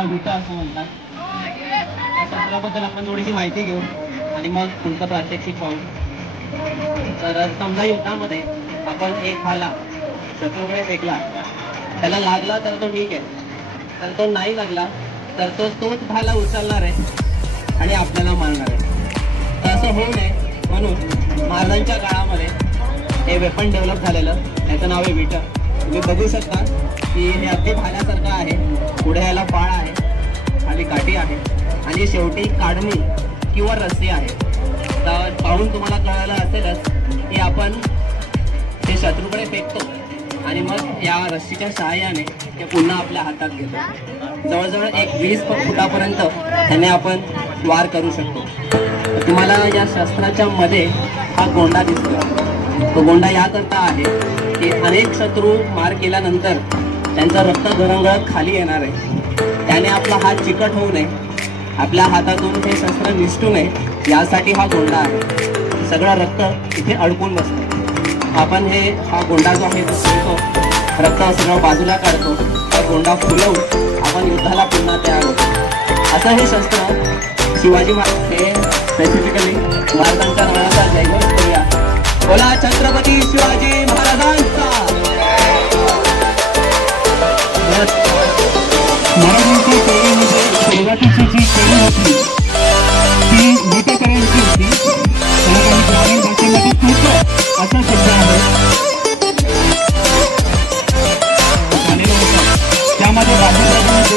याला विटा असं म्हणतात. या शस्त्राबद्दल आपण थोडीशी माहिती घेऊ आणि मग तुमचं प्रात्यक्षिक पाहू. तर समजा युद्धामध्ये आपण एक भाला शत्रूकडे फेकला, त्याला लागला तर तो ठीक आहे, तर तो नाही लागला तर तोच भाला उचलणार आहे आणि आपल्याला मारणार आहे. तर असं होऊ नये म्हणून महाराजांच्या काळामध्ये हे वेपन डेव्हलप झालेलं, त्याचं नाव आहे विटर. तुम्ही बघू शकता की हे अगदी भाल्यासारखं आहे. पुढे याला फाळ आहे, खाली काठी आहे आणि शेवटी काढणी किंवा रस्सी आहे. तर पाहून तुम्हाला कळालं असेलच की आपण ते शत्रूकडे फेकतो आणि मग या रस्सीच्या सहाय्याने ते पुन्हा आपल्या हातात घेतो. जवळजवळ एक 20 फुटापर्यंत त्याने आपण वार करू शकतो. तुम्हाला या शस्त्राच्या मध्ये हा गोंडा दिसतो. तो गोंडा याकरता आहे की अनेक शत्रू मार केल्यानंतर त्यांचं रक्त गरंगळत खाली येणार आहे. त्याने आपला हात चिकट होऊ नये, आपल्या हातातून हे शस्त्र निसटू नये यासाठी हा गोंडा आहे. सगळं रक्त इथे अडकून बसतं. आपण हा गोंडा जो आहे तो सोडतो, रक्त सगळं बाजूला काढतो, हा गोंडा फुलवून आपण युद्धाला पुन्हा तयार होतो. असं हे शस्त्र शिवाजी महाराज हे स्पेसिफिकली महाराजांच्या नावाचा जयघोष करूया. बोला छत्रपती शिवाजी महाराजांचा. महाराजांच्या चळवळीमध्ये सुरुवातीची जी कळी होती ती गीतकऱ्यांची होती. त्याला काही ग्रामीण भाषेमध्ये तूप असा शब्द आहे झालेला होता. त्यामध्ये बाजीराजांनी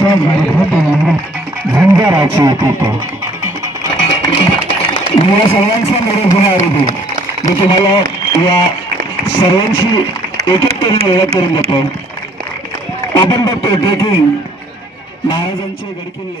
2 हातांमध्ये झंझाराची होती. तो या सर्वांचा निरोप होणार होते. मी तुम्हाला या सर्वांशी एक एक करून ओळख करून देतो. आपण बघतो ट्रेकिंग महाराजांचे गडकिल्ले